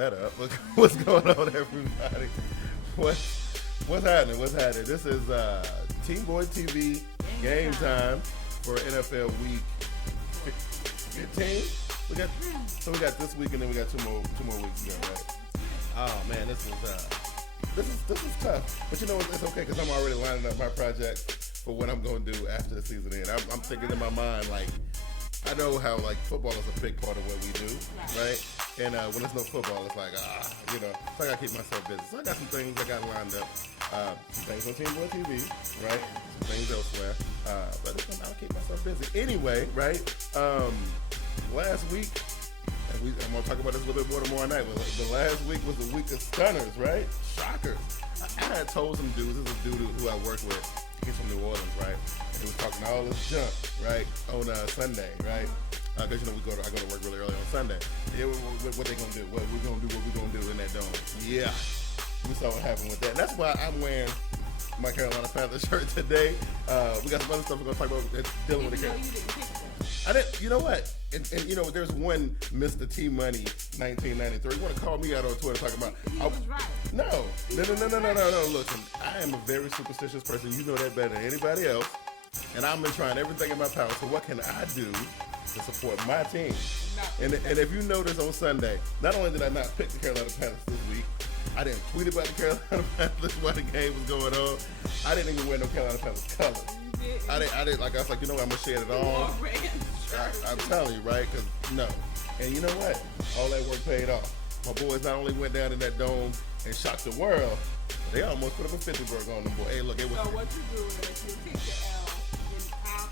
that up. What's going on, everybody? What's happening? What's happening? This is TeamBoydTV Game Time for NFL Week 15. We got this week and then we got two more weeks to go, right? Oh man, this is tough. But you know it's okay because I'm already lining up my project for what I'm going to do after the season ends. I'm thinking in my mind like. I know how like football is a big part of what we do, right? And when there's no football, it's like so I gotta keep myself busy. So I got some things I got lined up, some things on TeamBoydTV, right? Some things elsewhere, but I'll keep myself busy anyway, right? Last week, and I'm gonna talk about this a little bit more tomorrow night. But the last week was the week of stunners, right? Shockers. I had told some dudes. This is a dude who I work with. He's from New Orleans, right? And he was talking all this junk, right, on Sunday, right? Because I go to work really early on Sunday. Yeah, what they gonna do? What we gonna do in that dome? Yeah, we saw what happened with that. And that's why I'm wearing my Carolina Panthers shirt today. We got some other stuff we're gonna talk about dealing with the Carolina. I didn't. You know what? And there's one Mr. T Money 1993. You want to call me out on Twitter talking about? He was right. No. Listen, I am a very superstitious person. You know that better than anybody else. And I've been trying everything in my power. So what can I do to support my team? And if you notice on Sunday, not only did I not pick the Carolina Panthers this week, I didn't tweet about the Carolina Panthers while the game was going on. I didn't even wear no Carolina Panthers colors. I didn't. Like I was like, you know what? I'm gonna share it all. I'm telling you, right? Because no. And you know what? All that work paid off. My boys not only went down in that dome and shocked the world, but they almost put up a 50 burger on them boy. Hey, look, it was. So what you do is you take the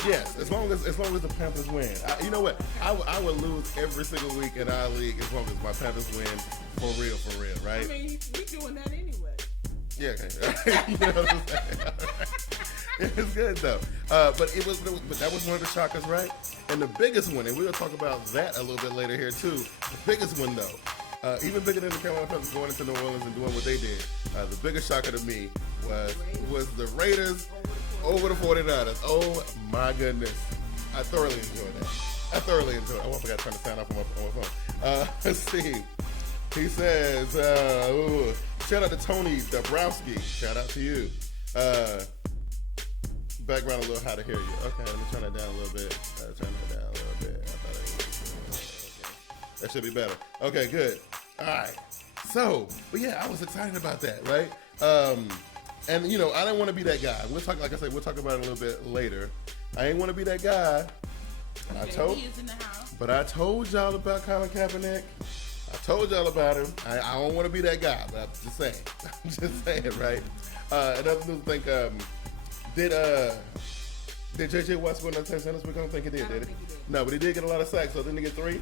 L. Yes, as long as the Panthers win. You know what? I would lose every single week in our league as long as my Panthers win for real, right? I mean, we doing that anyway. Yeah, okay. You know what I'm saying? It's good though. But that was one of the shockers, right? And the biggest one, and we'll talk about that a little bit later here too. The biggest one though, even bigger than the Carolina Panthers going into New Orleans and doing what they did. The biggest shocker to me was the Raiders over the 49ers. Oh my goodness. I thoroughly enjoyed that. I forgot to turn the sound off on my phone. Let's see. He says, shout out to Tony Dabrowski. Shout out to you. Background a little hard to hear you. Okay, let me turn that down a little bit. I thought it was, that should be better. Okay, good. All right. So, but yeah, I was excited about that, right? And I didn't want to be that guy. We'll talk, like I said, we'll talk about it a little bit later. I ain't want to be that guy. But I told y'all about Colin Kaepernick. I told y'all about him. I don't want to be that guy, but I'm just saying. I'm just saying, right? Another news thing. Did J.J. Watt score another touchdown this week? I don't think he did, did he? No, but he did get a lot of sacks, so didn't he get 3?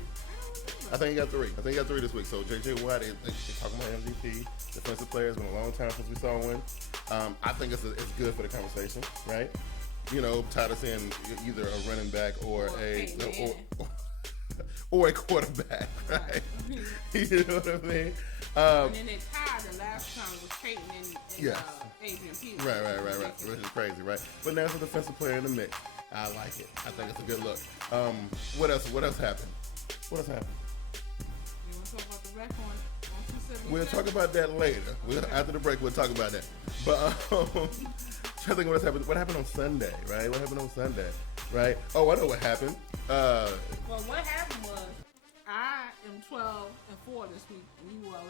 I think he got 3. I think he got 3 this week. So J.J. Watt is talking about MVP, defensive player. It's been a long time since we saw one. I think it's good for the conversation, right? Tired of seeing either a running back or a quarterback, right? You know what I mean? And then they tied the last time was Peyton and Adrian Peterson. Right. Which is crazy, right? But now it's a defensive player in the mix. I like it. I think it's a good look. What else happened? You want to talk about the wreck on 277? We'll talk about that later. After the break, we'll talk about that. But I think what happened on Sunday, right? What happened on Sunday, right? Oh, I know what happened. Well, what happened was I am 12-4 this week, and you were 11-5.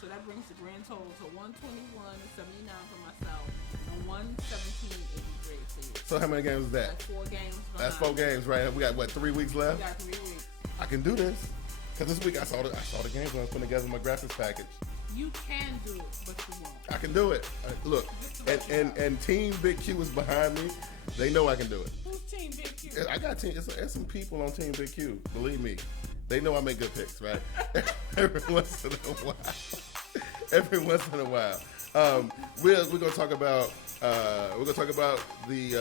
So that brings the grand total to 121-79 for myself and 117-83 for you. So how many games is that? That's 4 games. That's 4 games, right? We got 3 weeks left. We got 3 weeks. I can do this because this week I saw the games when I was putting together my graphics package. You can do it, but you won't. I can do it. Look, and Team Big Q is behind me. They know I can do it. Who's Team Big Q? I got there's some people on Team Big Q. Believe me, they know I make good picks, right? Every once in a while. We're gonna talk about the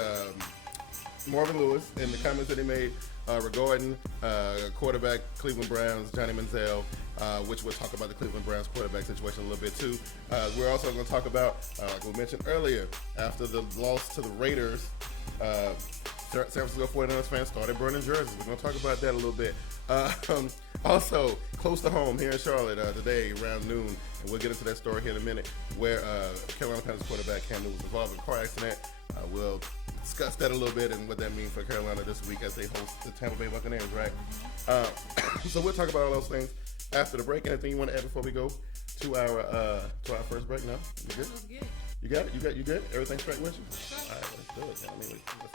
Marvin Lewis and the comments that he made regarding quarterback Cleveland Browns Johnny Manziel, which we'll talk about the Cleveland Browns quarterback situation a little bit too. We're also going to talk about, like we mentioned earlier, after the loss to the Raiders San Francisco 49ers fans started burning jerseys. We're going to talk about that a little bit. Also, close to home here in Charlotte today around noon, and we'll get into that story here in a minute, where Carolina Panthers quarterback Cam Newton was involved in a car accident. We'll discuss that a little bit and what that means for Carolina this week as they host the Tampa Bay Buccaneers, right? So we'll talk about all those things after the break. Anything you want to add before we go to our first break? No? You good? You got it? You good? Everything straight with you? All right, let's do it. Let's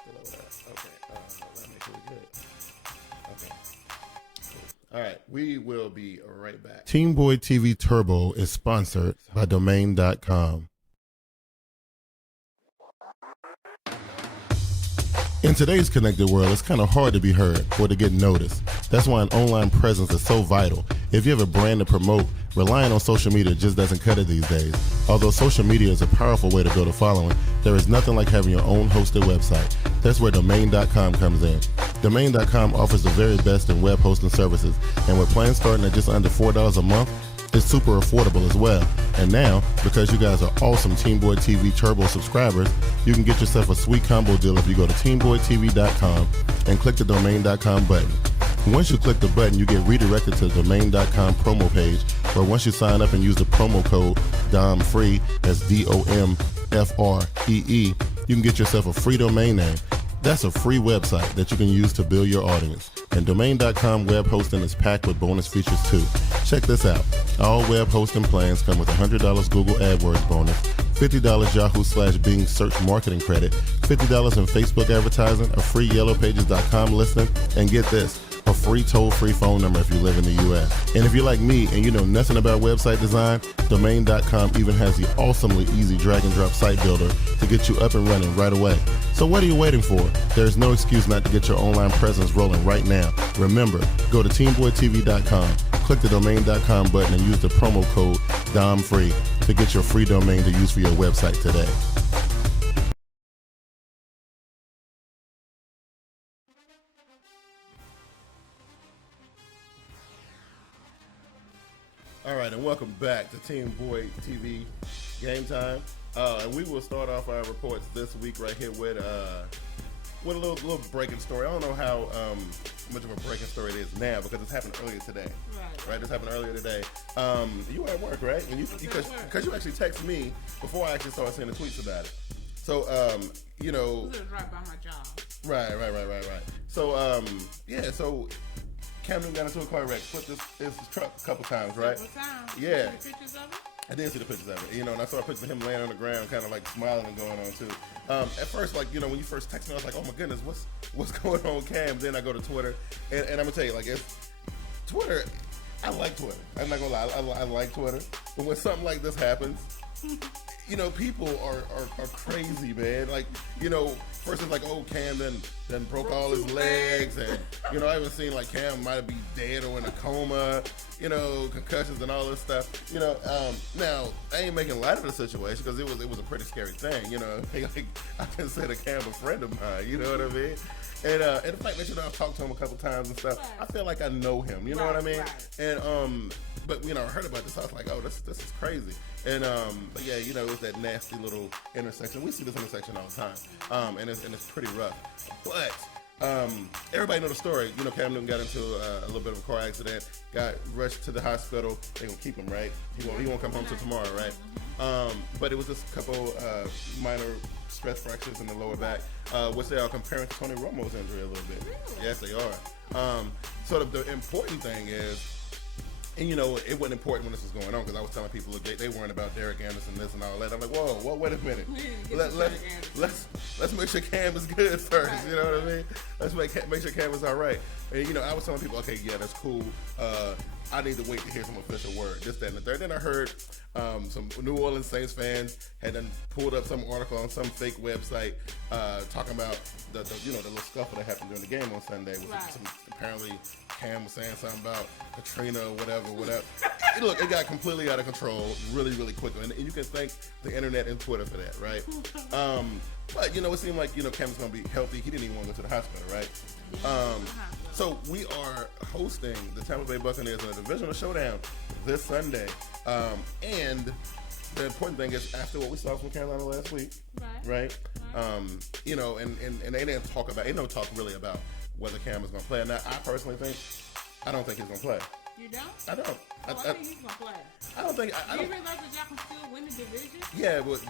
fill over that. Okay. Let me make sure we're good. Okay. All right, we will be right back. TeamBoydTV Turbo is sponsored by Domain.com. In today's connected world, it's kind of hard to be heard or to get noticed. That's why an online presence is so vital. If you have a brand to promote, relying on social media just doesn't cut it these days. Although social media is a powerful way to build a following, there is nothing like having your own hosted website. That's where Domain.com comes in. Domain.com offers the very best in web hosting services, and with plans starting at just under $4 a month, it's super affordable as well. And now, because you guys are awesome TeamBoydTV Turbo subscribers, you can get yourself a sweet combo deal if you go to TeamBoydTV.com and click the Domain.com button. Once you click the button, you get redirected to the Domain.com promo page, where once you sign up and use the promo code DOMFREE, that's DOMFREE, you can get yourself a free domain name. That's a free website that you can use to build your audience. And Domain.com web hosting is packed with bonus features too. Check this out. All web hosting plans come with $100 Google AdWords bonus, $50 Yahoo/Bing search marketing credit, $50 in Facebook advertising, a free YellowPages.com listing, and get this, a free toll-free phone number if you live in the U.S. And if you're like me and you know nothing about website design, Domain.com even has the awesomely easy drag-and-drop site builder to get you up and running right away. So what are you waiting for? There's no excuse not to get your online presence rolling right now. Remember, go to TeamBoydTV.com, click the Domain.com button, and use the promo code DOMFREE to get your free domain to use for your website today. All right, and welcome back to TeamBoydTV Game Time. And we will start off our reports this week right here with a little breaking story. I don't know how much of a breaking story it is now because it's happened earlier today. Right, this happened earlier today. You were at work, right? And because you actually texted me before I actually started seeing the tweets about it. So, you know. This is right by my job. Right. So, so Cam Newton got into a car wreck, flipped his truck a couple times, right? Yeah. See the pictures of it? I did see the pictures of it, you know, and I saw a picture of him laying on the ground, kind of like smiling and going on too. At first, like, you know, when you first texted me, I was like, oh my goodness, what's going on, Cam? Then I go to Twitter, and I'm gonna tell you, like, it's Twitter. I like Twitter. I'm not gonna lie, I like Twitter, but when something like this happens, you know, people are crazy, man. Like, you know, first it's like, oh, Cam then broke all his legs, and you know, I even seen like Cam might be dead or in a coma, you know, concussions and all this stuff. You know, now I ain't making light of the situation because it was a pretty scary thing. You know, like I consider Cam a friend of mine. You know what I mean? And the fact that, you know, I've talked to him a couple times and stuff, I feel like I know him. You know what I mean? And but you know, I heard about this. I was like, oh, this is crazy. And but yeah, you know, it was that nasty little intersection. We see this intersection all the time, and it's pretty rough. But everybody know the story. You know, Cam Newton got into a little bit of a car accident, got rushed to the hospital. They gonna keep him, right? He won't come home till tomorrow, right? But it was just a couple minor stress fractures in the lower back, which they are comparing to Tony Romo's injury a little bit. Really? Yes, they are. So the important thing is, and you know, it wasn't important when this was going on because I was telling people they weren't about Derek Anderson, this and all that. I'm like, whoa, wait a minute. Let's make sure Cam is good first. You know what I mean? Let's make sure Cam is all right. And you know, I was telling people, okay, yeah, that's cool. I need to wait to hear some official word, this, that, and the third. Then I heard some New Orleans Saints fans had then pulled up some article on some fake website talking about the little scuffle that happened during the game on Sunday. Apparently Cam was saying something about Katrina or whatever. Look, it got completely out of control really, really quickly. And you can thank the internet and Twitter for that, right? But, you know, it seemed like, you know, Cam's going to be healthy. He didn't even want to go to the hospital, right? So we are hosting the Tampa Bay Buccaneers in a divisional showdown this Sunday. And the important thing is, after what we saw from Carolina last week, right? You know, and they didn't talk about, they don't talk really about whether Cam is going to play or not. I personally think, I don't think he's going to play. You don't? I don't. I think he's going to play. I don't think. Do you realize that y'all can still win the division? Yeah, but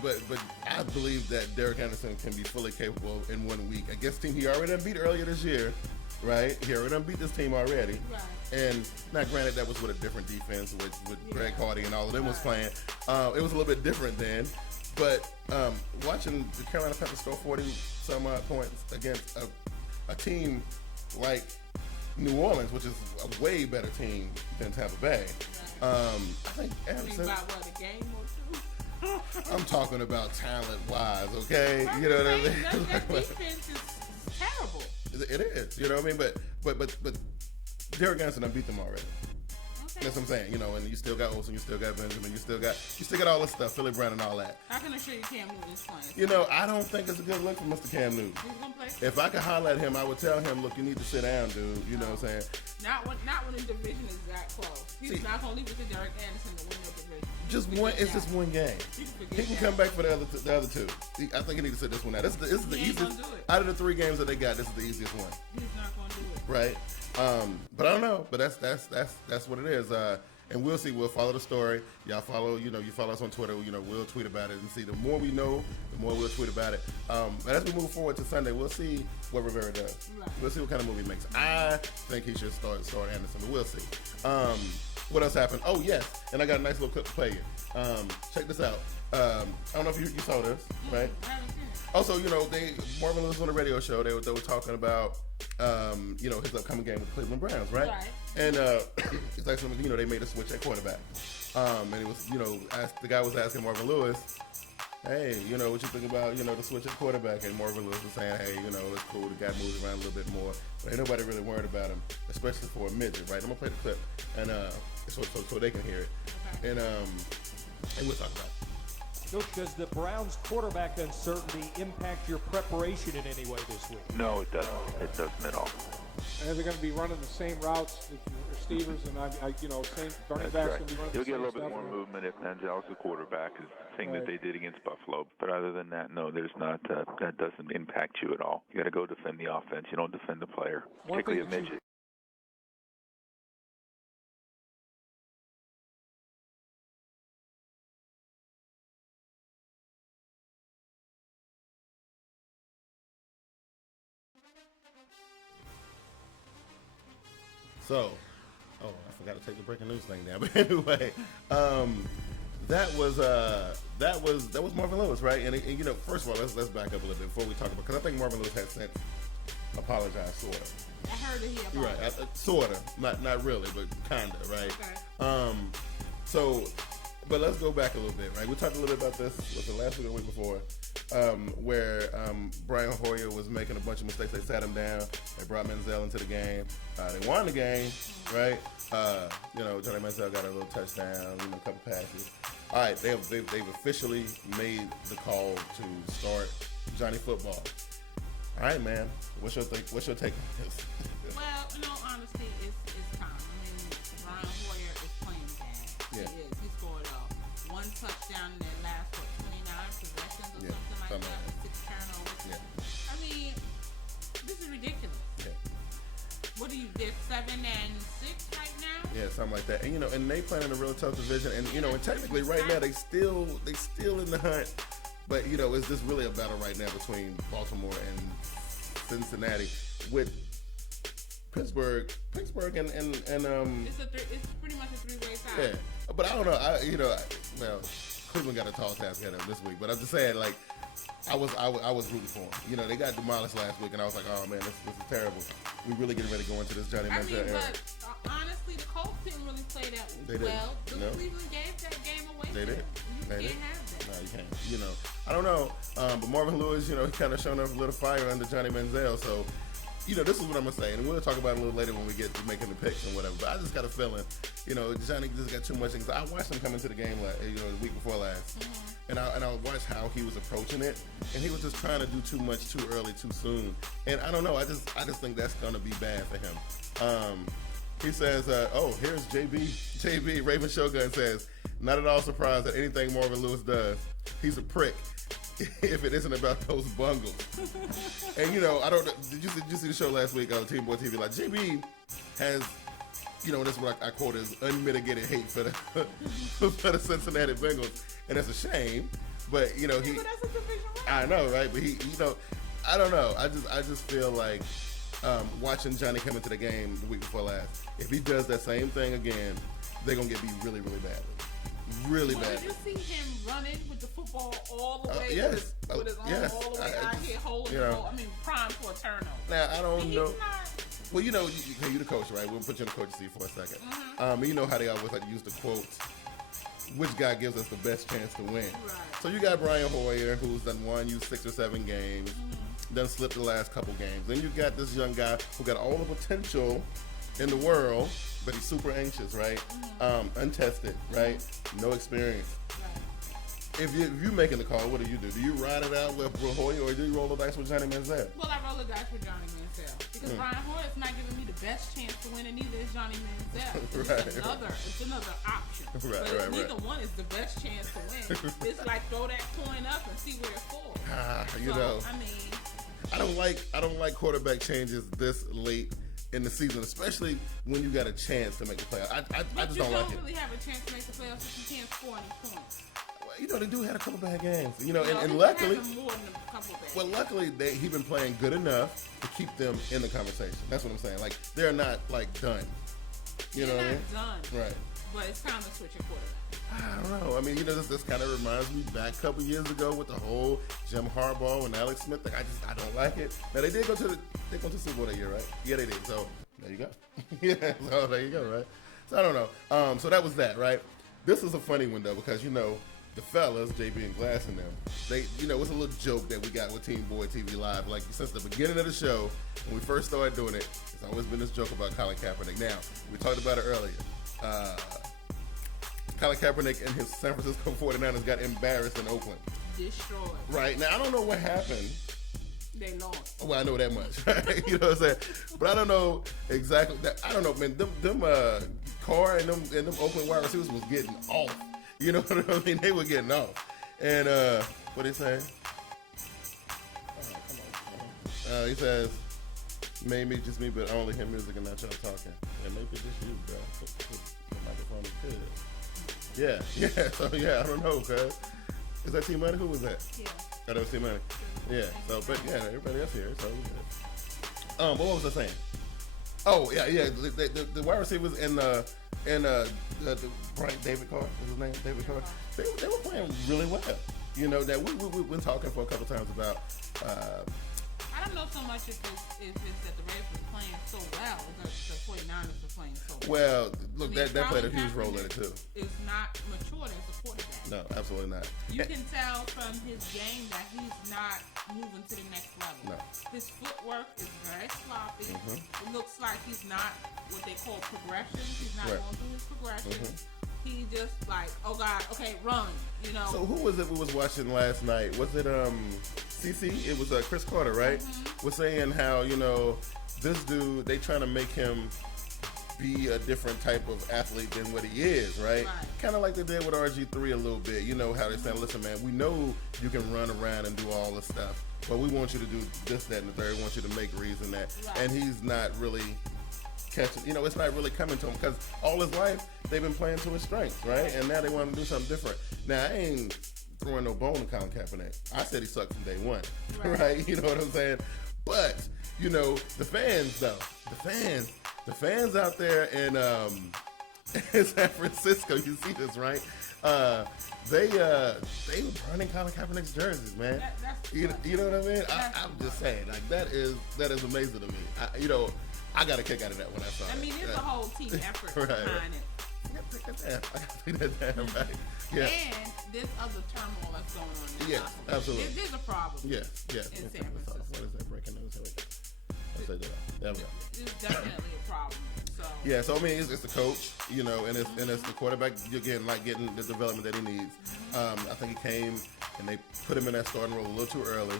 I believe that Derek Anderson can be fully capable in 1 week against a team he already done beat earlier this year, right? He already done beat this team already. Right. And now, granted, that was with a different defense, with Greg Hardy and all of them was playing. It was a little bit different then. But watching the Carolina Panthers score 40-some odd points against a team like New Orleans, which is a way better team than Tampa Bay. I think Anderson. About what, a game or two? I'm talking about talent-wise, okay? You know what I mean? That defense is terrible. It is, you know what I mean? But Derek Anderson done beat them already. Okay. That's what I'm saying, you know, and you still got Olsen, you still got Benjamin, you still got all this stuff, Philly Brown and all that. I can assure you Cam Newton is playing. You know, I don't think it's a good look for Mr. Cam Newton. He's gonna play. If I could holler at him, I would tell him, look, you need to sit down, dude. You know what I'm saying? Not when the division is that close. He's not gonna leave it to Derek Anderson to win the division. It's just one game. He can come back for the other two. I think he needs to sit this one out. This is the easiest. Out of the 3 games that they got, this is the easiest one. He's not gonna do it. Right. But I don't know. But that's what it is. And we'll see. We'll follow the story. Y'all follow. You follow us on Twitter. We'll tweet about it and see. The more we know, the more we'll tweet about it. But as we move forward to Sunday, we'll see what Rivera does. Right. We'll see what kind of movie he makes. I think he should start Anderson, but we'll see. What else happened? Oh yes, and I got a nice little clip to play you. Check this out. I don't know if you saw this, right? Also, Marvin Lewis on the radio show. They were talking about his upcoming game with the Cleveland Browns, right? And it's like they made a switch at quarterback. And it was the guy was asking Marvin Lewis, hey, what you think about the switch at quarterback? And Marvin Lewis was saying, hey, it's cool. The guy moves around a little bit more, but ain't nobody really worried about him, especially for a midget, right? I'm gonna play the clip and so they can hear it, and we'll talk about it. Coach, does the Browns' quarterback uncertainty impact your preparation in any way this week? No, it doesn't. It doesn't at all. And they're going to be running the same routes as Stevens and same running backs. Right. You'll get a little bit more movement if Manziel's the quarterback, is the thing that they did against Buffalo. But other than that, no, there's not. That doesn't impact you at all. You got to go defend the offense. You don't defend the player, particularly a midget. So, I forgot to take the breaking news thing down. But anyway, that was Marvin Lewis, right? And first of all, let's back up a little bit before we talk about, because I think Marvin Lewis has since apologized, sort of. I heard that he apologized. Right, sort of, not really, but kinda, right? Okay. But let's go back a little bit, right? We talked a little bit about this, was it last week or the week before, where Brian Hoyer was making a bunch of mistakes. They sat him down. They brought Manziel into the game. They won the game, right? Johnny Manziel got a little touchdown, a couple passes. All right, they've officially made the call to start Johnny Football. All right, man. What's your take on this? Well, in all honesty, it's time. I mean, Brian Hoyer is playing bad. Yeah. He is. He scored one touchdown in their last 29 possessions or something like that, with 6 turnovers. Yeah. I mean, this is ridiculous. Yeah. What are you? They're 7-6 right now. Yeah, something like that. And and they playing in a real tough division. And and technically right now they still in the hunt. But it's just really a battle right now between Baltimore and Cincinnati, with Pittsburgh and It's pretty much a 3-way tie. Yeah, but I don't know. Cleveland got a tall task ahead of them this week. But I'm just saying, like, I was rooting for them. They got demolished last week, and I was like, oh man, this is terrible. We really getting ready to go into this Johnny Manziel era. But honestly, the Colts didn't really play that well. Cleveland gave that game away. They did. You can't have that. No, you can't. I don't know. But Marvin Lewis, he kind of showing up a little fire under Johnny Manziel. So, this is what I'm going to say. And we'll talk about it a little later when we get to making the picks and whatever. But I just got a feeling, Johnny just got too much things. I watched him come into the game, the week before last. Mm-hmm. And I watched how he was approaching it. And he was just trying to do too much too early, too soon. And I don't know. I just think that's going to be bad for him. He says, here's JB, Raven Shogun says, not at all surprised at anything Marvin Lewis does. He's a prick. if it isn't about those bungles. And you know, I don't know. Did you see the show last week on TeamBoydTV? Like JB has, you know, this is what I quote as unmitigated hate for the for the Cincinnati Bengals, and it's a shame. But you know, But that's a division I know, right? But he, you know, I don't know. I just feel like watching Johnny come into the game the week before last. If he does that same thing again, they're gonna get beat really, really badly, really badly. Did you see him running with the football all the way yes. with his arm Yes. all the way out here holding you the know. ball? I mean, prime for a turnover. Now I don't And know. he's not. Well, you know, you're the coach, right? We'll put you in the coach seat for a second. You know how they always like to use the quote, which guy gives us the best chance to win? Right. So you got Brian Hoyer, who's done won you 6 or 7 games, done slipped the last couple games. Then you got this young guy who got all the potential in the world, but he's super anxious, right? Untested, right? No experience. Right. If you're making the call, what do? Do you ride it out with Hoyer, or do you roll the dice with Johnny Manziel? Well, I roll the dice with Johnny Manziel because Brian Hoyer's not giving me the best chance to win, and neither is Johnny Manziel. Right. It's another option. Right, but right, neither right. one is the best chance to win. It's like throw that coin up and see where it falls. You So, know, I mean, I don't like quarterback changes this late in the season, especially when you got a chance to make the playoffs. I but just you don't don't like it. really have a chance to make the playoffs if you can't score any points. You know, they do have a couple bad games. You know, Well, and he luckily, has more than a couple bad. well, luckily he been playing good enough to keep them in the conversation. That's what I'm saying. Like they're not like done. You know They're what I mean? not done. Right. But it's time to switch your quarterback. I don't know. I mean, you know, this kind of reminds me back a couple years ago with the whole Jim Harbaugh and Alex Smith thing. I don't like it. Now they did go to the Super Bowl that year, right? Yeah, they did. So there you go. Yeah. So there you go, right? So I don't know. So that was that, right? This is a funny one though because you know the fellas, JB and Glass and them, they, you know, it's a little joke that we got with TeamBoydTV Live. Like since the beginning of the show, when we first started doing it, it's always been this joke about Colin Kaepernick. Now we talked about it earlier. Colin Kaepernick and his San Francisco 49ers got embarrassed in Oakland. Destroyed. Right. Now, I don't know what happened. They lost. Well, I know that much. Right? You know what I'm saying? But I don't know exactly. I don't know, man. Them Carr and them Oakland wide receivers was getting off. You know what I mean? They were getting off. And what they say? Oh, come on. He says, maybe just me, but I only hear music and not y'all talking. Yeah, maybe just you, bro. The microphone is good. Yeah. So yeah, I don't know, cuz. Is that T-Money? Who was that? Yeah. Oh, that was T-Money. Yeah. So, but yeah, everybody else here. So we good. But what was I saying? Oh yeah. The wide receivers and the Brian David Carr is his name. David Carr. They were playing really well. You know that we've been talking for a couple times about. I don't know so much if it's that the Ravens were playing so well, that the 49ers were playing so well. Well, look, I mean, that played a Colin huge role in it Kaepernick too. Is not matured as a quarterback. No, absolutely not. You can tell from his game that he's not moving to the next level. No. His footwork is very sloppy. It looks like he's not what they call progression. He's not Right. going through his progression. He just like, oh God, okay, run. You know. So who was it we was watching last night? Was it CC? It was Chris Carter, right? Was saying how, you know, this dude, they trying to make him be a different type of athlete than what he is, right? Right. Kind of like they did with RG3 a little bit. You know how they saying, listen, man, we know you can run around and do all this stuff, but we want you to do this, that, and the third. We want you to make reads and that. Right. And he's not really catching, you know, it's not really coming to him because all his life they've been playing to his strengths, right? And now they want him to do something different. Now, I ain't throwing no bone to Colin Kaepernick. I said he sucked from day one, right? You know what I'm saying? But, you know, the fans, though, the fans out there in San Francisco, you see this, right? They were burning Colin Kaepernick's jerseys, man. That's You know what I mean? I'm just saying, like that is amazing to me. You know, I got a kick out of that when I saw it. I mean, it's a whole team effort Right. behind it. I gotta take that down, right? Yeah. And there's other turmoil that's going on. In Yeah, Los Angeles. absolutely. There's a problem. Yeah. In San Francisco. What is that breaking news? Here we go. Let's say that. There we go. It's definitely a problem. So Yeah, so I mean, it's the coach, you know, and it's the quarterback. You're getting the development that he needs. I think he came and they put him in that starting role a little too early.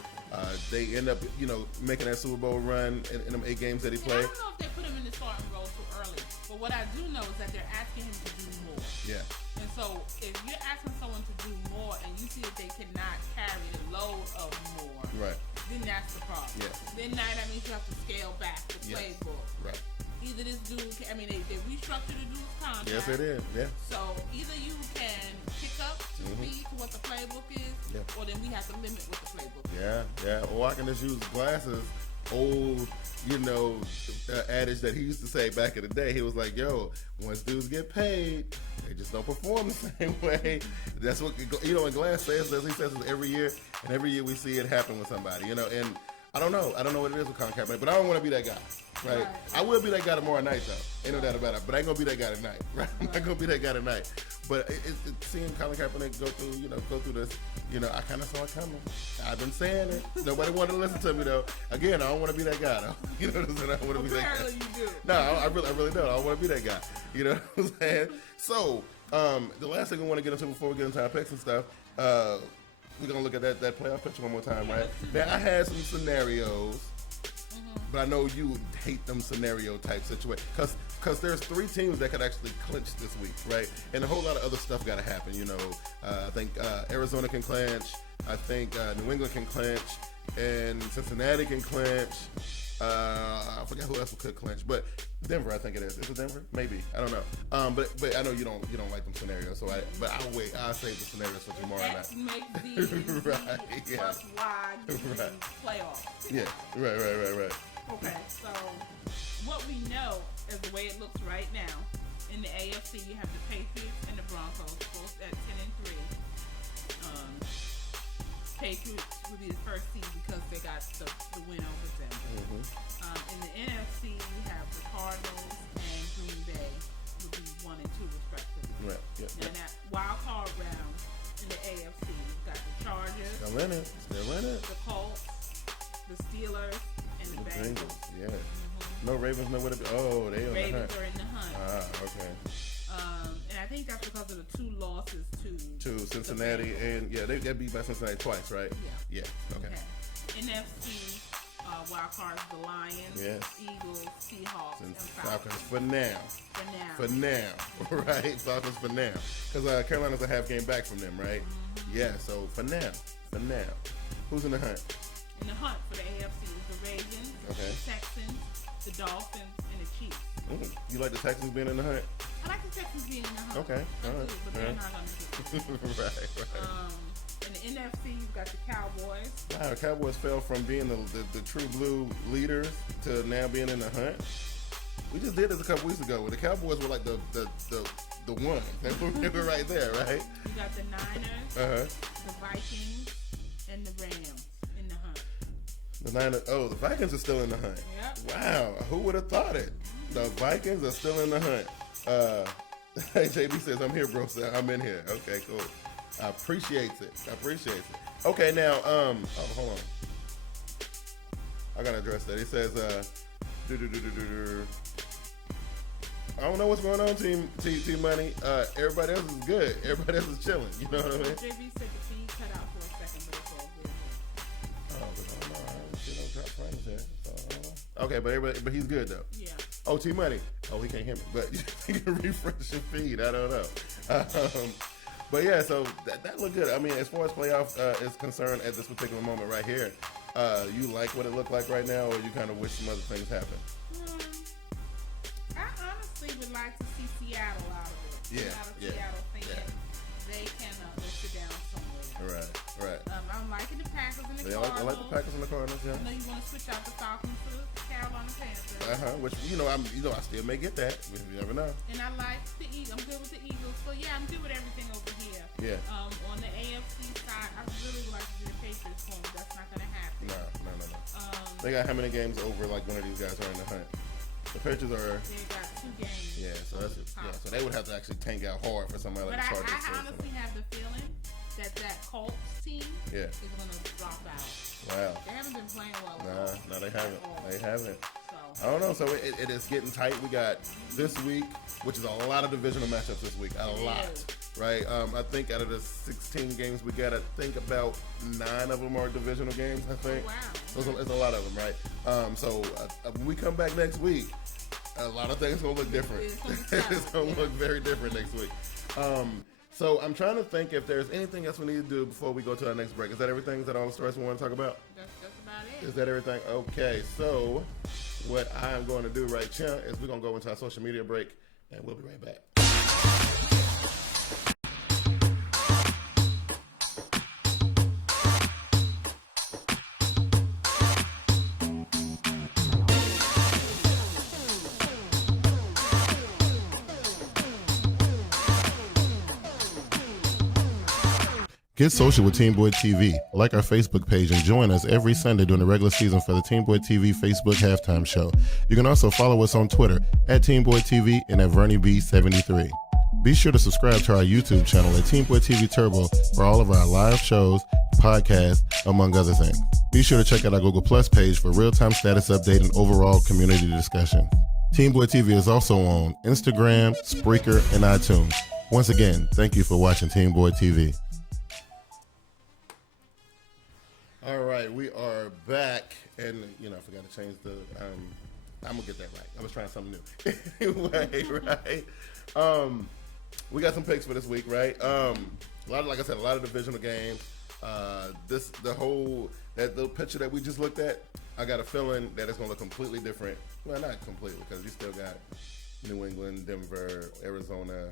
They end up, you know, making that Super Bowl run in them 8 games that he I played. don't know if they put him in the starting role too early. But what I do know is that they're asking him to do more. Yeah. And so if you're asking someone to do more and you see that they cannot carry the load of more, Right. then that's the problem. Yes. Then now that means you have to scale back the Yes. playbook. Right. Either this dude, they restructured the dude's contract. Yes, it is. Yeah. So either you can pick up to speed to what the playbook is, Yeah. or then we have to limit what the playbook is. Yeah, yeah. Or I can just use Glass's old, adage that he used to say back in the day. He was like, yo, once dudes get paid, they just don't perform the same way. That's what, and Glass says this. He says this every year, and every year we see it happen with somebody, and I don't know what it is with Colin Kaepernick, but I don't want to be that guy, right? I will be that guy tomorrow night, though. Ain't no doubt about it. But I ain't gonna be that guy tonight, right? I'm not gonna be that guy tonight. But seeing Colin Kaepernick go through this, I kind of saw it coming. I've been saying it. Nobody wanted to listen to me though. Again, I don't want to be that guy though. You know what I'm saying? I don't want to be that guy. Apparently you do. No, I really don't. I don't want to be that guy. You know what I'm saying? So, the last thing we want to get into before we get into our picks and stuff, we're going to look at that playoff picture one more time, right? Now, I had some scenarios, but I know you hate them scenario type situations. Because there's 3 teams that could actually clinch this week, right? And a whole lot of other stuff got to happen, I think Arizona can clinch. I think New England can clinch. And Cincinnati can clinch. I forgot who else could clinch, but Denver, I think it is. Is it Denver? Maybe. I don't know. But I know you don't like them scenarios, so I'll wait. I'll save the scenarios for tomorrow night. X makes Z Right, yeah. plus Y gives you Right. playoffs. Yeah. Right. Okay, so what we know is the way it looks right now. In the AFC, you have the Patriots and the Broncos, both at 10-3. Patriots will be the first seed because they got the win over them. In the NFC, we have the Cardinals and Green Bay will be 1 and 2 respectively. Right. Yeah. Now that wild card round in the AFC, we've got the Chargers, Still in it. the Colts, the Steelers, and the Bengals. Yeah. No Ravens know what it be. Oh, they on the Ravens hunt. are in the hunt. Okay. And I think that's because of the 2 losses To Cincinnati, and they got beat by Cincinnati twice, right? Yeah. Okay. NFC wild cards: the Lions, Yes. Eagles, Seahawks, and Falcons Falcons. for now. Right? Falcons for now. Because Carolina's a half game back from them, right? Yeah, so for now. Who's in the hunt? In the hunt for the AFC is the Ravens, Okay. the Texans, the Dolphins, and the Chiefs. You like the Texans being in the hunt? I like the Texans being in the hunt. Okay, I all right, do, but they're not going to do it. Right. In the NFC, you've got the Cowboys. Wow, Cowboys fell from being the true blue leaders to now being in the hunt. We just did this a couple weeks ago where the Cowboys were like the one. They were right there, right? You got the Niners, the Vikings, and the Rams in the hunt. The Vikings are still in the hunt. Yep. Wow, who would have thought it? The Vikings are still in the hunt. JB says, I'm here, bro. So I'm in here. Okay, cool. I appreciate it. Okay, now, hold on. I gotta address that. He says, I don't know what's going on, Team Money. Everybody else is good. Everybody else is chilling. You know what I mean? JB said the feed cut out for a second, but it's all good. Oh, but I don't know. Shit, don't drop frames here. So, I don't know. Okay, but he's good though. Yeah. Oh, Team Money. Oh, he can't hear me, but you can refresh your feed. I don't know. But yeah, so that looked good. I mean, as far as playoff is concerned at this particular moment right here, you like what it looked like right now, or you kind of wish some other things happened? I honestly would like to see Seattle out of it. Seattle thinking they can go sit down somewhere. Right. I'm liking the Packers and the I Cardinals. like the Packers and the Cardinals. Yeah. I know you want to switch out the Falcons to the Carolina Panthers. Which I still may get that. You never know. And I like the Eagles. I'm good with the Eagles. So yeah, I'm good with everything over here. Yeah. On the AFC side, I really would like to see the Patriots home. That's not going to happen. No. They got how many games over? Like one of these guys are in the hunt. The Patriots are. They got 2 games. Yeah, so that's it. Yeah, so they would have to actually tank out hard for somebody like the Chargers. But I honestly have the feeling that Colts team is going to drop out. Wow. They haven't been playing well. No, they haven't. They haven't. So. I don't know. So it is getting tight. We got this week, which is a lot of divisional matchups this week. A lot. Right? I think out of the 16 games we got, I think about 9 of them are divisional games, I think. Oh, wow. So it's a lot of them, right? So when we come back next week, A lot of things gonna look different. It's gonna look very different next week. So I'm trying to think if there's anything else we need to do before we go to our next break. Is that everything? Is that all the stories we want to talk about? That's about it. Is that everything? Okay, so what I'm going to do right now is we're going to go into our social media break, and we'll be right back. Get social with TeamBoydTV. Like our Facebook page and join us every Sunday during the regular season for the TeamBoydTV Facebook halftime show. You can also follow us on Twitter at TeamBoydTV and at VernieB73. Be sure to subscribe to our YouTube channel at TeamBoydTV Turbo for all of our live shows, podcasts, among other things. Be sure to check out our Google Plus page for real-time status update and overall community discussion. TeamBoydTV is also on Instagram, Spreaker, and iTunes. Once again, thank you for watching TeamBoydTV. All right, we are back, and I forgot to change the. I'm gonna get that right. I was trying something new. Anyway, right? We got some picks for this week, right? Like I said, a lot of divisional games. That little picture that we just looked at, I got a feeling that it's gonna look completely different. Well, not completely, because you still got New England, Denver, Arizona,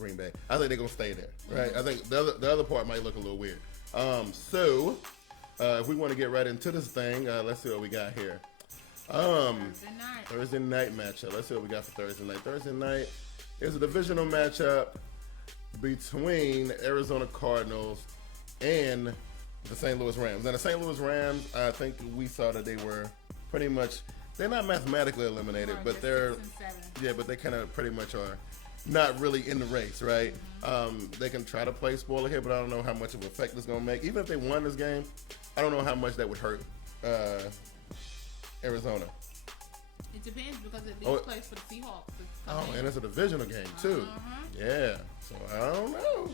Green Bay. I think they're gonna stay there, right? I think the other part might look a little weird. So if we want to get right into this thing, let's see what we got here. Thursday night matchup. Let's see what we got for Thursday night. Thursday night is a divisional matchup between Arizona Cardinals and the St. Louis Rams. Now, the St. Louis Rams, I think we saw that they were pretty much, they're not mathematically eliminated, but but they kind of pretty much are not really in the race, right? They can try to play spoiler here, but I don't know how much of an effect it's going to make. Even if they won this game, I don't know how much that would hurt Arizona. It depends because it leaves place for the Seahawks. And it's a divisional game, too. Yeah, so I don't know.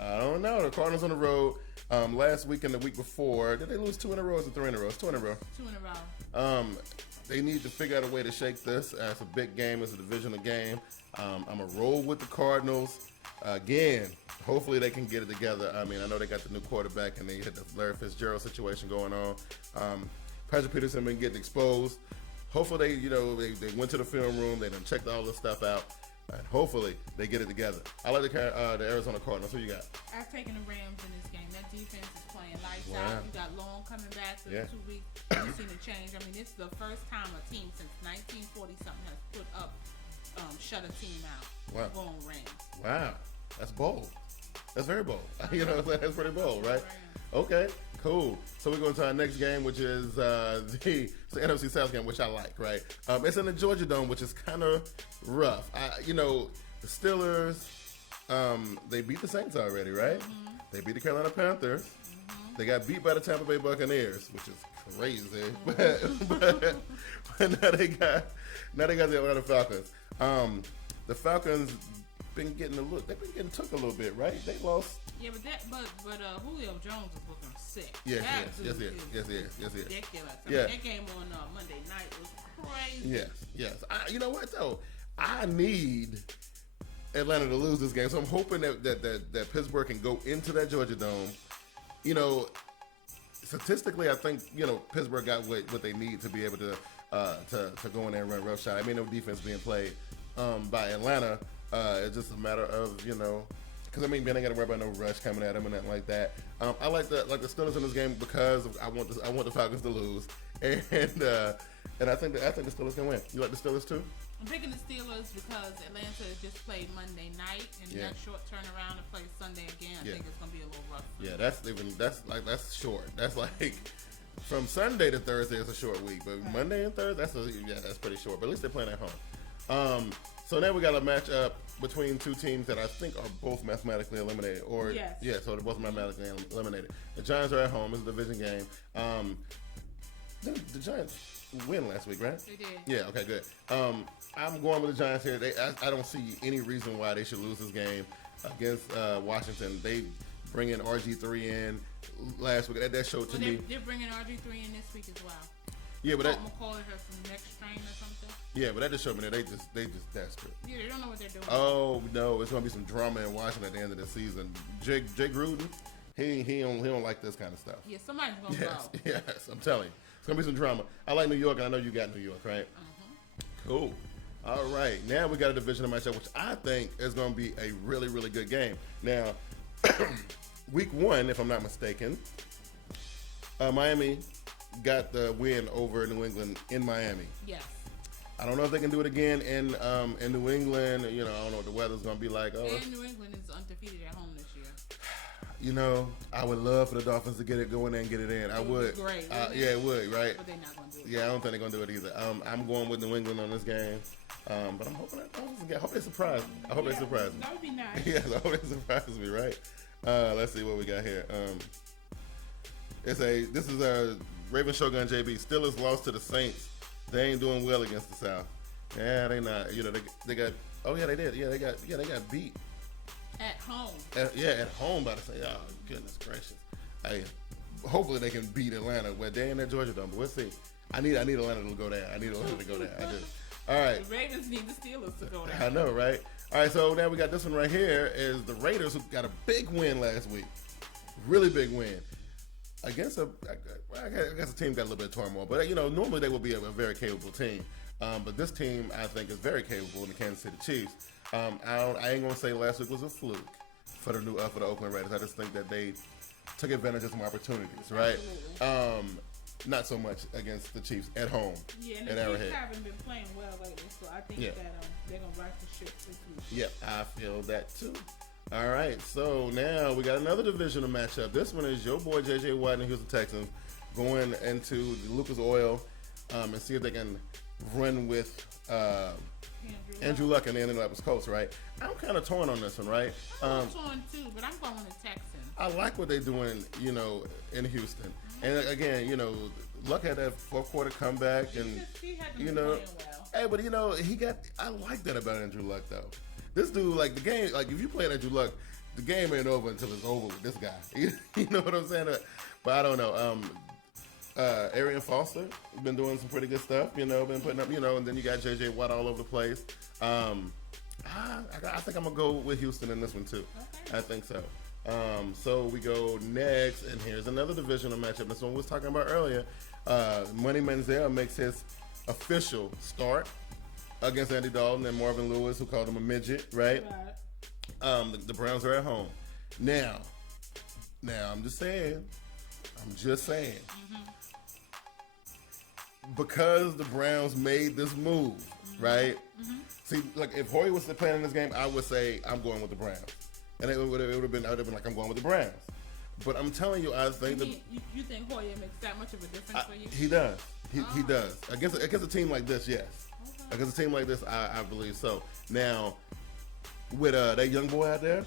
I don't know. The Cardinals on the road. Last week and the week before, did they lose 2 in a row or 3 in a row? It's 2 in a row. 2 in a row. They need to figure out a way to shake this. It's a big game. It's a divisional game. I'm going to roll with the Cardinals. Again, hopefully they can get it together. I mean, I know they got the new quarterback and they had the Larry Fitzgerald situation going on. Patrick Peterson been getting exposed. Hopefully they went to the film room. They done checked all this stuff out. And hopefully they get it together. I like the Arizona Cardinals. Who you got? I've taken the Rams in this game. That defense is playing lights out. You got Long coming back for 2 weeks. You've seen a change. I mean, it's the first time a team since 1940-something has put up, shut a team out. Wow. Going Rams. Wow. That's bold. That's very bold. That's pretty bold, right? Okay, cool. So we're going to our next game, which is the NFC South game, which I like, right? It's in the Georgia Dome, which is kind of rough. The Steelers, they beat the Saints already, right? They beat the Carolina Panthers. They got beat by the Tampa Bay Buccaneers, which is crazy. But now they got the Atlanta Falcons. The Falcons been getting took a little bit, right? They lost. Yeah, but Julio Jones is looking sick. Yes. Ridiculous. That game on Monday night was crazy. Yes. You know what though? I need Atlanta to lose this game, so I'm hoping that Pittsburgh can go into that Georgia Dome. Statistically, I think Pittsburgh got what they need to be able to go in there and run roughshod. I mean, no defense being played by Atlanta. It's just a matter of because I mean, man, I got to worry about no rush coming at them and nothing like that. I like the Steelers in this game because I want the Falcons to lose, and I think the Steelers can win. You like the Steelers too? I'm picking the Steelers because Atlanta just played Monday night, and that short turnaround to play Sunday again. I think it's gonna be a little rough. That's short. That's like from Sunday to Thursday is a short week, but Monday and Thursday that's pretty short. But at least they're playing at home. So now we got a matchup between two teams that I think are both mathematically eliminated. So they're both mathematically eliminated. The Giants are at home. It's a division game. The Giants win last week, right? They did. Yeah, okay, good. I'm going with the Giants here. I don't see any reason why they should lose this game against Washington. They bring in RG3 in last week. That showed to me. They're bringing RG3 in this week as well. Yeah, but that McCall has some neck strain or something. yeah, but that just showed me that they just desperate. Yeah, they don't know what they're doing. Oh no, it's gonna be some drama in Washington at the end of the season. Jake Gruden, he don't like this kind of stuff. Yeah, somebody's gonna Yes, go. yes, I'm telling you, it's gonna be some drama. I like New York, and I know you got New York, right? Cool. All right, now we got a divisional matchup, which I think is gonna be a really, really good game. Now, week 1, if I'm not mistaken, Miami got the win over New England in Miami. Yes. I don't know if they can do it again in New England. You know, I don't know what the weather's gonna be like. Oh, And New England is undefeated at home this year. you know, I would love for the Dolphins to get it, go in there and get it in. I would. Great. Yeah, it would, right? But they're not gonna do it. Yeah, I don't think they're gonna do it either. I'm going with New England on this game, but I'm hoping that Dolphins get. I hope they surprise me. I hope they surprise me. That would be nice. Yes, I hope they surprise me, right? Let's see what we got here. This is a Raven Shogun JB. Steelers lost to the Saints. They ain't doing well against the South. Yeah, they not. You know, they got. Oh yeah, they did. Yeah, they got beat. At home. At home by the Saints. Oh goodness gracious. Hey, hopefully they can beat Atlanta. Well, they in that Georgia Dome, but we'll see. I need Atlanta to go there. I need Atlanta to go there. I do. All right. The Ravens need the Steelers to go there. I know, right? All right, so now we got this one right here is the Raiders, who got a big win last week. Really big win. Against I guess a team got a little bit of turmoil, but you know, normally they would be a very capable team. But this team, I think, is very capable in the Kansas City Chiefs. I ain't gonna say last week was a fluke for the Oakland Raiders. I just think that they took advantage of some opportunities, right? Not so much against the Chiefs at home. Yeah, and at the Arrowhead. Chiefs haven't been playing well lately, so I think that they're gonna right the ship this week. Yep, I feel that too. All right, so now we got another divisional matchup. This one is your boy J.J. Watt and the Houston Texans going into the Lucas Oil and see if they can run with Andrew Luck and the Indianapolis Colts, right? I'm kind of torn on this one, right? I'm torn too, but I'm going with Texans. I like what they're doing, you know, in Houston. And again, you know, Luck had that fourth quarter comeback, and He hasn't you been know, playing well. hey, but you know, I like that about Andrew Luck though. This dude, like the game, like if you play Andrew Luck, the game ain't over until it's over with this guy. You know what I'm saying? But I don't know. Arian Foster been doing some pretty good stuff, you know, been putting up, you know, and then you got J.J. Watt all over the place. I think I'm going to go with Houston in this one too. Okay. I think so. So we go next, and here's another divisional matchup. This one we was talking about earlier. Money Manziel makes his official start against Andy Dalton and Marvin Lewis, who called him a midget, right? The Browns are at home. Now, I'm just saying. Because the Browns made this move, right? See, like if Hoyer was playing in this game, I would say I'm going with the Browns, and it would have been like I'm going with the Browns. But I'm telling you, I think you think Hoyer makes that much of a difference for you? He does. He does against a team like this. Yes, against a team like this, I believe so. Now, with that young boy out there.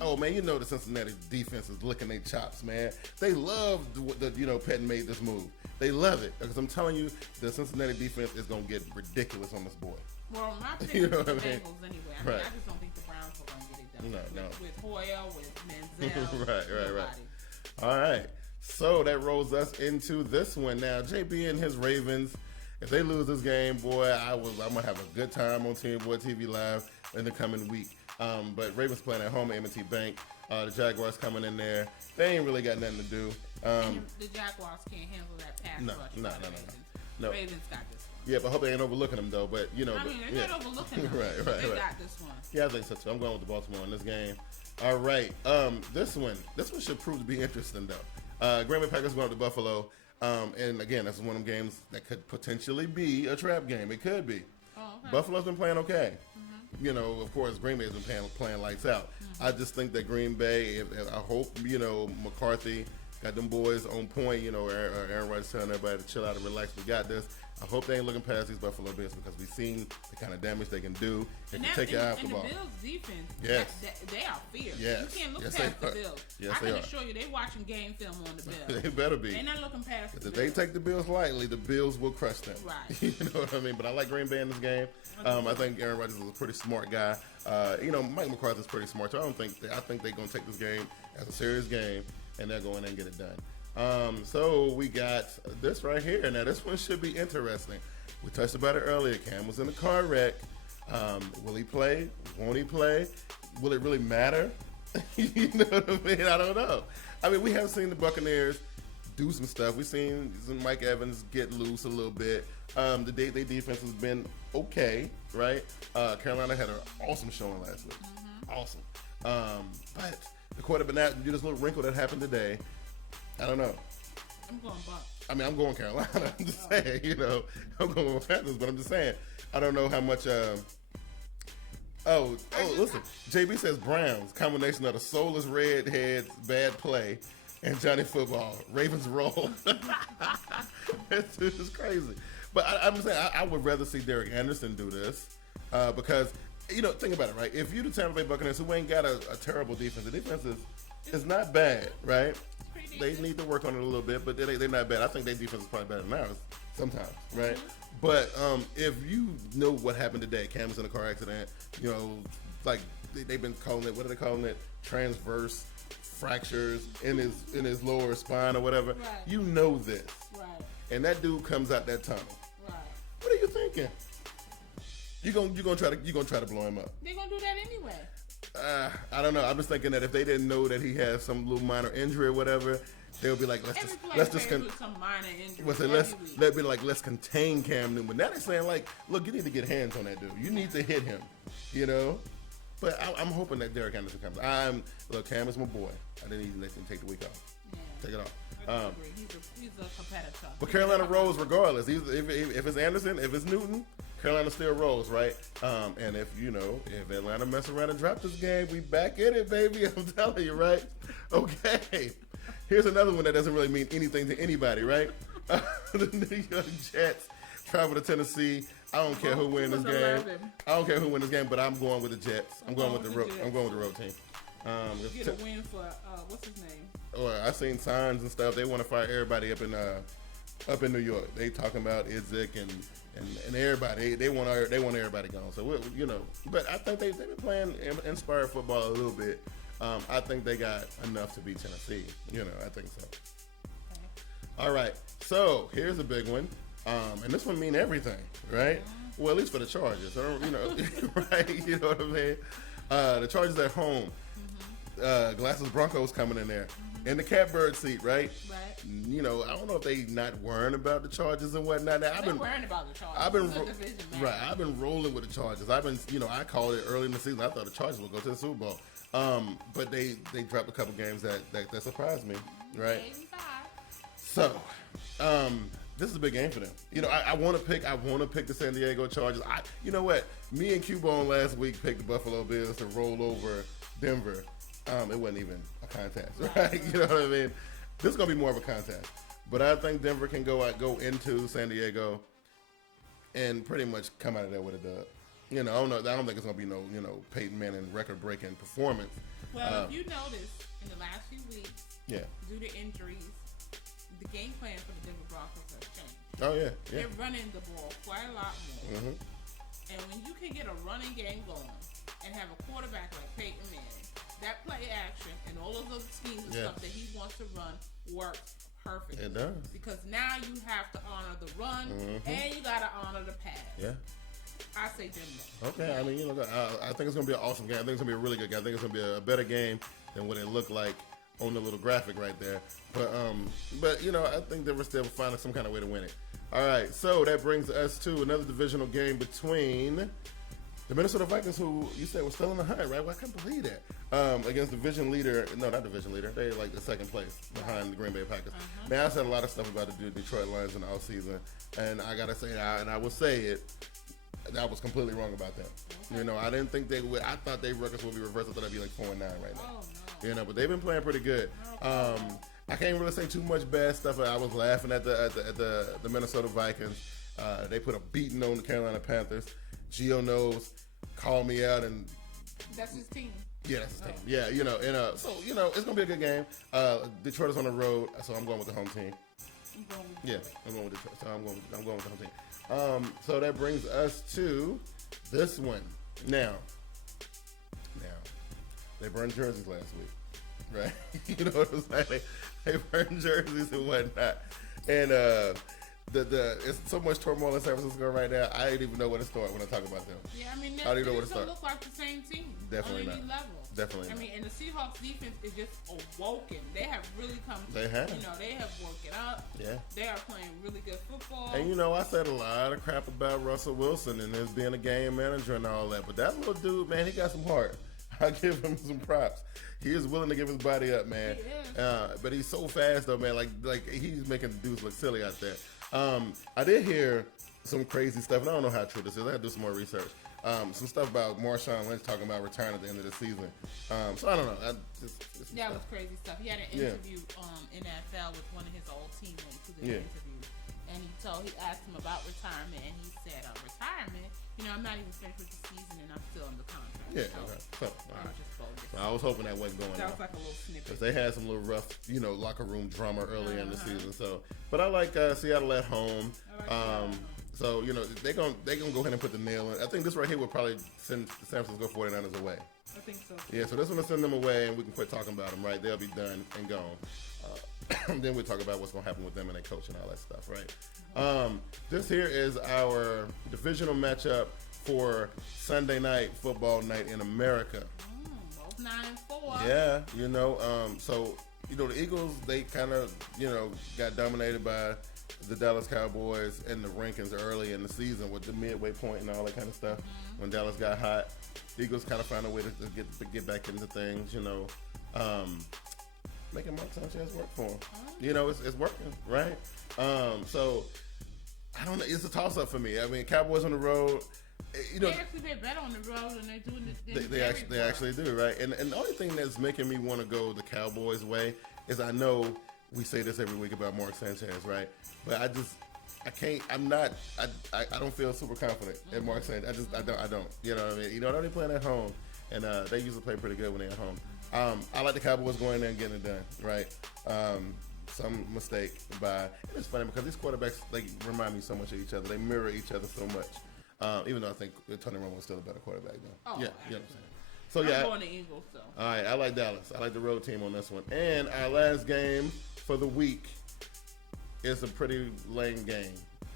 Oh man, you know the Cincinnati defense is licking their chops, man. They love the Pettin made this move. They love it because I'm telling you, the Cincinnati defense is gonna get ridiculous on this boy. Well, my pick You is know the what I mean? Bengals anyway. Right. I just don't think the Browns are gonna get it done. No. With Hoyer, with Manziel, Right. All right. So that rolls us into this one now. JB and his Ravens. If they lose this game, boy, I'm gonna have a good time on TeamBoydTV Live in the coming week. But Ravens playing at home at M&T Bank. The Jaguars coming in there. They ain't really got nothing to do. The Jaguars can't handle that pass rush. No. Ravens got this one. Yeah, but I hope they ain't overlooking them though. But you know, they're not overlooking them. right. They got this one. Yeah, I think so too. I'm going with the Baltimore in this game. All right. This one should prove to be interesting though. Green Bay Packers going up to Buffalo. And again, this is one of them games that could potentially be a trap game. It could be. Oh, okay. Buffalo's been playing okay. You know, of course, Green Bay's been playing lights out. I just think that Green Bay, I hope, you know, McCarthy got them boys on point. You know, Aaron Rodgers telling everybody to chill out and relax. We got this. I hope they ain't looking past these Buffalo Bills because we've seen the kind of damage they can do. They can take your eye off the ball. And the Bills' defense, yes. They are fierce. Yes. You can't look Yes, past they the are. Bills. Yes, I they can are. assure you, they watching game film on the Bills. They better be. They're not looking past the If Bills. they take the Bills lightly, the Bills will crush them. Right. You know what I mean? But I like Green Bay in this game. I think Aaron Rodgers is a pretty smart guy. You know, Mike McCarthy's pretty smart. So I think they're going to take this game as a serious game, and they'll go in and get it done. So we got this right here. Now this one should be interesting. We touched about it earlier. Cam was in a car wreck. Will he play? Won't he play? Will it really matter? You know what I mean? I don't know. I mean, we have seen the Buccaneers do some stuff. We've seen Mike Evans get loose a little bit. Their defense has been okay, right? Carolina had an awesome showing last week. Awesome. But the quarterback, now, this little wrinkle that happened today, I don't know. I'm going Bucs. I mean, I'm going Carolina. I'm just saying, you know, I'm going with Panthers, but I'm just saying, I don't know how much. Listen, JB says Browns, combination of the soulless redheads, bad play, and Johnny Football. Ravens roll. This is crazy. But I'm saying I would rather see Derek Anderson do this because, you know, think about it, right? If you the Tampa Bay Buccaneers who ain't got a terrible defense, the defense is not bad, right? They need to work on it a little bit, but they're not bad. I think their defense is probably better than ours sometimes, right? But if you know what happened today, Cam was in a car accident, you know, like they've been calling it, what are they calling it? Transverse fractures in his lower spine or whatever. Right. You know this. Right. And that dude comes out that tunnel. Right. What are you thinking? You gonna try to blow him up. They're gonna do that anyway. I don't know. I'm just thinking that if they didn't know that he has some little minor injury or whatever, they'll be like, let's contain Cam Newton. Now they're saying like, look, you need to get hands on that dude. You need to hit him, you know. But I'm hoping that Derek Anderson comes. Look, Cam is my boy. I didn't even let him take the week off. Yeah. Take it off. I agree. He's a competitor. But Carolina rolls regardless. If it's Anderson, if it's Newton, Carolina still rolls, right? And if Atlanta mess around and drop this game, we back in it, baby. I'm telling you, right? Okay. Here's another one that doesn't really mean anything to anybody, right? The New York Jets travel to Tennessee. I don't care who wins this game. But I'm going with the Jets. I'm going with the road team. Get a win for what's his name? Oh, I seen signs and stuff. They want to fire everybody up in New York. They talking about Idzik and everybody. They want everybody gone. So but I think they've been playing inspired football a little bit. I think they got enough to beat Tennessee. I think so. Okay. All right. So here's a big one, and this one mean everything, right? Well, at least for the Chargers. Right? You know what I mean? The Chargers at home. Glasses Broncos coming in there. In the catbird seat, right? Right. I don't know if they not worrying about the Chargers and whatnot. Now, I've been worrying about the Chargers. I've been rolling with the Chargers. I called it early in the season. I thought the Chargers would go to the Super Bowl. But they dropped a couple games that surprised me, right? 85. So, this is a big game for them. I want to pick the San Diego Chargers. You know what? Me and Q-Bone last week picked the Buffalo Bills to roll over Denver. It wasn't even a contest, right? You know what I mean? This is gonna be more of a contest, but I think Denver can go into San Diego and pretty much come out of there with a dub. I don't think it's gonna be no Peyton Manning record-breaking performance. Well, if you notice in the last few weeks, due to injuries, the game plan for the Denver Broncos has changed. Oh yeah. They're running the ball quite a lot more, and when you can get a running game going and have a quarterback like Peyton Manning, that play action and all of those schemes and stuff that he wants to run works perfectly. It does. Because now you have to honor the run and you got to honor the pass. Yeah. I say Denver. Okay. I mean, I think it's going to be an awesome game. I think it's going to be a really good game. I think it's going to be a better game than what it looked like on the little graphic right there. But I think Denver still finding some kind of way to win it. All right. So that brings us to another divisional game between the Minnesota Vikings, who you said were still in the hunt, right? Well, I can't believe that. Against division leader, no, not division leader. They're like the second place behind the Green Bay Packers. Man, I said a lot of stuff about the Detroit Lions in the offseason, and I got to say, and I will say it, I was completely wrong about them. Okay. I didn't think they would. I thought their records would be reversed. I thought they'd be like 4-9 right now. Oh, no. But they've been playing pretty good. I can't really say too much bad stuff. I was laughing at the Minnesota Vikings. They put a beating on the Carolina Panthers. Gio knows, called me out, and that's his team. Yeah, that's his team. Yeah, so it's gonna be a good game. Detroit is on the road, so I'm going with the home team. I'm going with Detroit. So I'm going with the home team. So that brings us to this one. Now they burned jerseys last week, right? You know what I'm saying? They burn jerseys and whatnot. And it's so much turmoil in San Francisco right now. I didn't even know where to start when I talk about them. Yeah, I mean, I don't even know where to doesn't start. look like the same team. Definitely on any not. level. Definitely I not. mean, and the Seahawks defense is just awoken. They have really come. They have. You know, they have woken up. Yeah. They are playing really good football. And you know, I said a lot of crap about Russell Wilson and his being a game manager and all that, but that little dude, man, he got some heart. I give him some props. He is willing to give his body up, man. He is. But he's so fast, though, man. Like he's making the dudes look silly out there. I did hear some crazy stuff, and I don't know how true this is. I had to do some more research. Some stuff about Marshawn Lynch talking about retiring at the end of the season. So I don't know. That was crazy stuff. He had an interview in NFL with one of his old teammates who did an interview. And he asked him about retirement, and he said, retirement? You know, I'm not even finished with the season, and I'm still under contract. Yeah, so, okay. So, all right. just bogus. So I was hoping that wasn't going on. That was like a little snippet. Because they had some little rough, locker room drama early in the season. So, but I like Seattle at home. So they're gonna go ahead and put the nail in. I think this right here will probably send the San Francisco 49ers away. I think so. Yeah, so this one will send them away, and we can quit talking about them. Right, they'll be done and gone. Then we'll talk about what's gonna happen with them and their coach and all that stuff. Right. This here is our divisional matchup for Sunday night football night in America. Both 9-4. Yeah, so the Eagles, they kind of got dominated by the Dallas Cowboys and the rankings early in the season with the midway point and all that kind of stuff. When Dallas got hot, the Eagles kind of found a way to get back into things, making Mark Sanchez work for them. It's working, right? So I don't know. It's a toss-up for me. I mean, Cowboys on the road, they actually did better on the road than they do in the they actually do, right? And the only thing that's making me want to go the Cowboys way is I know we say this every week about Mark Sanchez, right? But I don't feel super confident in Mark Sanchez. I don't. You know what I mean? They're playing at home, and they usually play pretty good when they're at home. I like the Cowboys going in there and getting it done, right? Some mistake by, it's funny because these quarterbacks, they remind me so much of each other. They mirror each other so much. Even though I think Tony Romo is still a better quarterback though. Oh, yeah, you know what I'm saying? So I'm yeah, going to Eagles though. All right, I like Dallas. I like the road team on this one. And our last game for the week is a pretty lame game.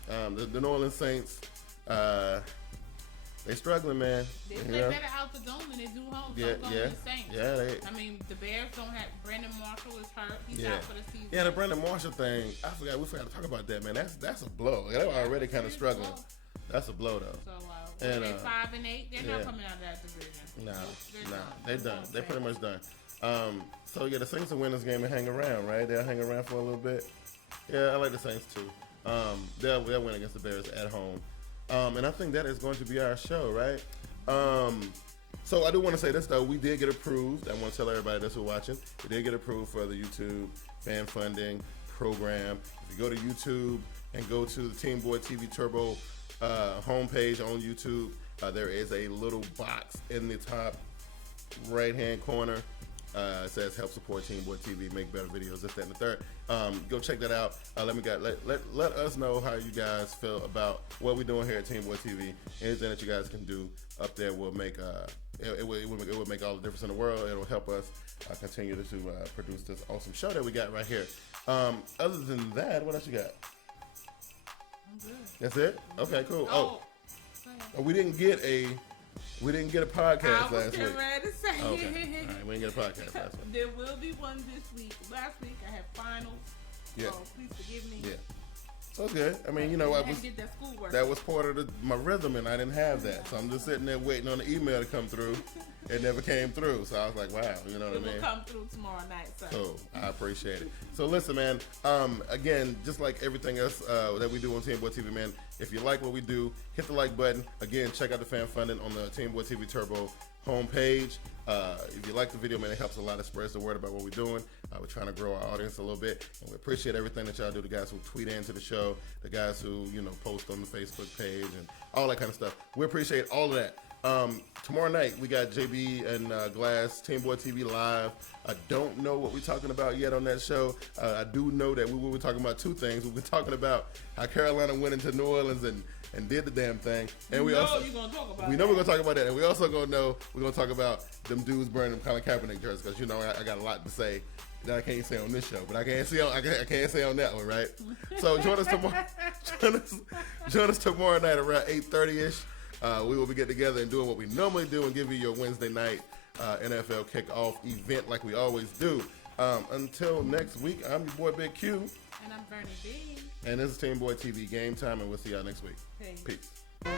The New Orleans Saints, they struggling, man. They play better out the dome than they do home. So I'm going to the Saints. Yeah, I mean, the Bears don't have Brandon Marshall is hurt. He's out for the season. Yeah, the Brandon Marshall thing. We forgot to talk about that, man. That's a blow. They were already kind of struggling. That's a blow, though. So, and they 5-8. They're not coming out of that division. Nah. They're done. They're pretty much done. So yeah, the Saints will win this game and hang around, right? They'll hang around for a little bit. Yeah, I like the Saints too. They'll win against the Bears at home. And I think that is going to be our show, right? So I do want to say this though. We did get approved. I want to tell everybody this who's watching. We did get approved for the YouTube fan funding program. If you go to YouTube and go to the TeamBoydTV Turbo homepage on YouTube, there is a little box in the top right-hand corner. It says help support TeamBoydTV, make better videos, this, that, and the third. Go check that out. Let us know how you guys feel about what we're doing here at TeamBoydTV. Anything that you guys can do up there will make it would make all the difference in the world. It'll help us continue to produce this awesome show that we got right here. Other than that, what else you got? I'm good. That's it? Okay, cool. Oh, we didn't get a podcast last week. Ready to say. Okay. All right, we didn't get a podcast last week. There will be one this week. Last week I had finals. Yeah. So please forgive me. Yeah. So it's good. I mean, that was part of my rhythm, and I didn't have that. So I'm just sitting there waiting on the email to come through. It never came through. So I was like, wow, you know what I mean? It will come through tomorrow night. So. Cool. I appreciate it. So listen, man, again, just like everything else that we do on TeamBoydTV, man, if you like what we do, hit the like button. Again, check out the fan funding on the TeamBoydTV Turbo homepage. If you like the video, man, it helps a lot. It spreads the word about what we're doing. We're trying to grow our audience a little bit, and we appreciate everything that y'all do. The guys who tweet into the show, the guys who post on the Facebook page, and all that kind of stuff. We appreciate all of that. Tomorrow night we got JB and Glass TeamBoydTV live. I don't know what we're talking about yet on that show. I do know that we will be talking about two things. We'll be talking about how Carolina went into New Orleans and and did the damn thing. And you're gonna talk about we know we're gonna talk about that, and we also gonna talk about them dudes burning them Colin Kaepernick jerseys, because you know I got a lot to say that I can't say on this show, but I can't say on that one, right? So join us tomorrow. join us tomorrow night around 8:30ish. We will be getting together and doing what we normally do and give you your Wednesday night NFL kickoff event like we always do. Until next week, I'm your boy Big Q. And I'm Bernie B. And this is Team Boy TV Game Time, and we'll see y'all next week. Peace. Peace.